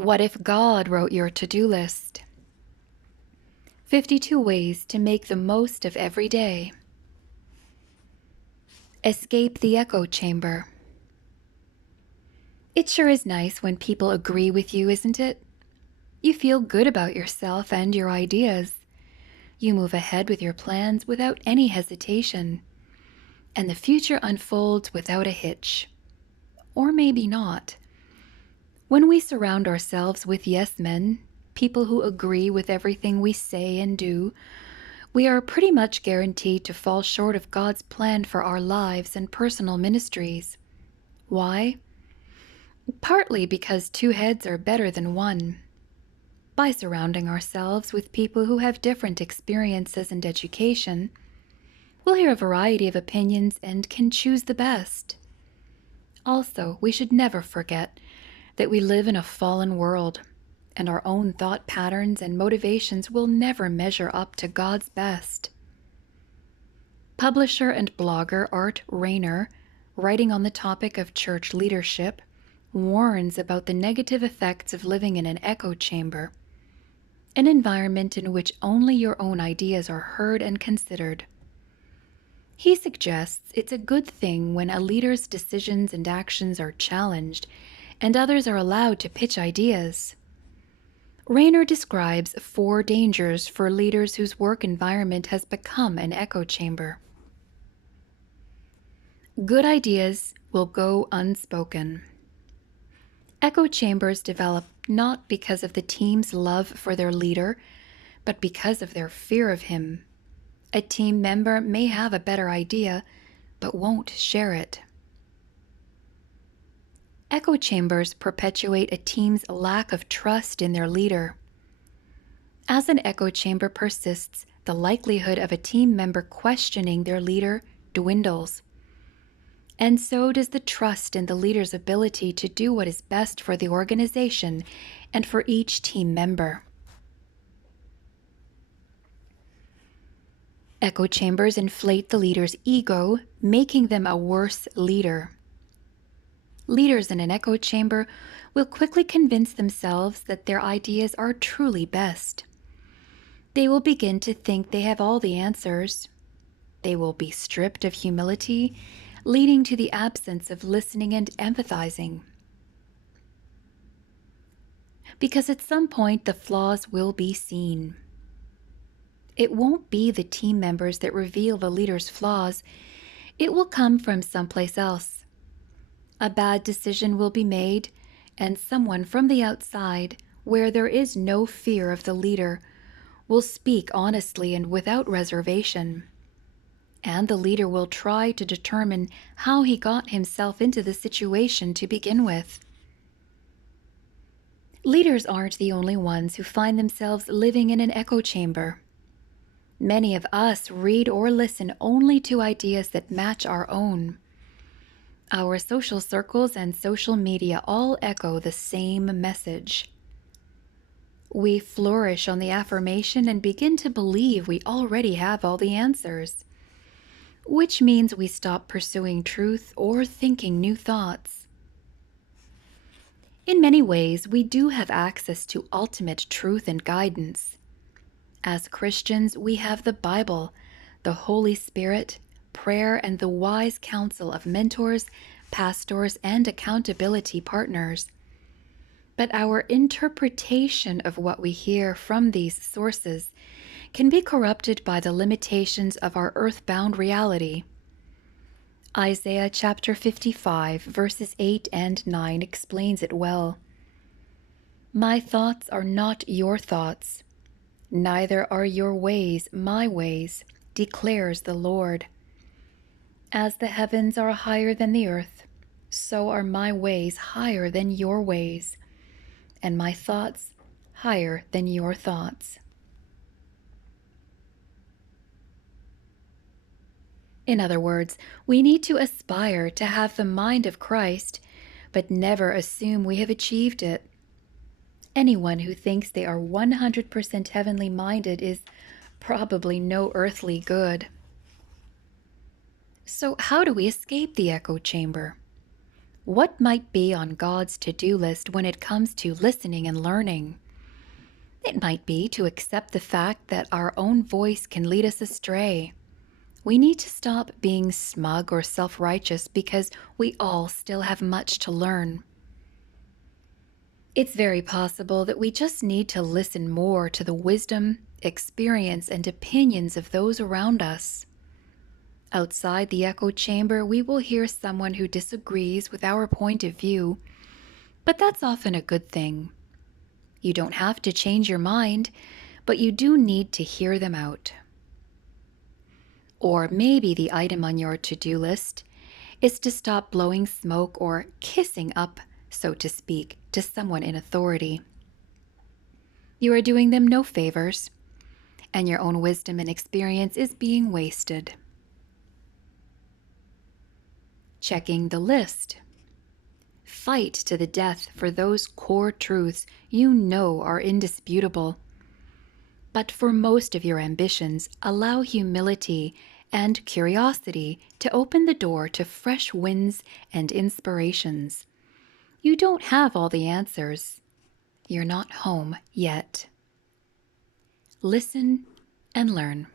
What if God wrote your to-do list? 52 ways to make the most of every day. Escape the echo chamber. It sure is nice when people agree with you, isn't it? You feel good about yourself and your ideas. You move ahead with your plans without any hesitation, and the future unfolds without a hitch. Or maybe not. When we surround ourselves with yes men, people who agree with everything we say and do, we are pretty much guaranteed to fall short of God's plan for our lives and personal ministries. Why? Partly because two heads are better than one. By surrounding ourselves with people who have different experiences and education, we'll hear a variety of opinions and can choose the best. Also, we should never forget that we live in a fallen world, and our own thought patterns and motivations will never measure up to God's best. Publisher and blogger Art Rayner, writing on the topic of church leadership, warns about the negative effects of living in an echo chamber, an environment in which only your own ideas are heard and considered. He suggests it's a good thing when a leader's decisions and actions are challenged and others are allowed to pitch ideas. Rayner describes 4 dangers for leaders whose work environment has become an echo chamber. Good ideas will go unspoken. Echo chambers develop not because of the team's love for their leader, but because of their fear of him. A team member may have a better idea, but won't share it. Echo chambers perpetuate a team's lack of trust in their leader. As an echo chamber persists, the likelihood of a team member questioning their leader dwindles. And so does the trust in the leader's ability to do what is best for the organization and for each team member. Echo chambers inflate the leader's ego, making them a worse leader. Leaders in an echo chamber will quickly convince themselves that their ideas are truly best. They will begin to think they have all the answers. They will be stripped of humility, leading to the absence of listening and empathizing. Because at some point the flaws will be seen. It won't be the team members that reveal the leader's flaws. It will come from someplace else. A bad decision will be made, and someone from the outside, where there is no fear of the leader, will speak honestly and without reservation. And the leader will try to determine how he got himself into the situation to begin with. Leaders aren't the only ones who find themselves living in an echo chamber. Many of us read or listen only to ideas that match our own. Our social circles and social media all echo the same message. We flourish on the affirmation and begin to believe we already have all the answers, which means we stop pursuing truth or thinking new thoughts. In many ways, we do have access to ultimate truth and guidance. As Christians, we have the Bible, the Holy Spirit, prayer, and the wise counsel of mentors, pastors, and accountability partners. But our interpretation of what we hear from these sources can be corrupted by the limitations of our earthbound reality. Isaiah chapter 55, verses 8 and 9 explains it well. My thoughts are not your thoughts, neither are your ways my ways, declares the Lord. As the heavens are higher than the earth, so are my ways higher than your ways, and my thoughts higher than your thoughts. In other words, we need to aspire to have the mind of Christ, but never assume we have achieved it. Anyone who thinks they are 100% heavenly minded is probably no earthly good. So how do we escape the echo chamber? What might be on God's to-do list when it comes to listening and learning? It might be to accept the fact that our own voice can lead us astray. We need to stop being smug or self-righteous because we all still have much to learn. It's very possible that we just need to listen more to the wisdom, experience, and opinions of those around us. Outside the echo chamber, we will hear someone who disagrees with our point of view, but that's often a good thing. You don't have to change your mind, but you do need to hear them out. Or maybe the item on your to-do list is to stop blowing smoke or kissing up, so to speak, to someone in authority. You are doing them no favors, and your own wisdom and experience is being wasted. Checking the list. Fight to the death for those core truths you know are indisputable. But for most of your ambitions, allow humility and curiosity to open the door to fresh winds and inspirations. You don't have all the answers. You're not home yet. Listen and learn.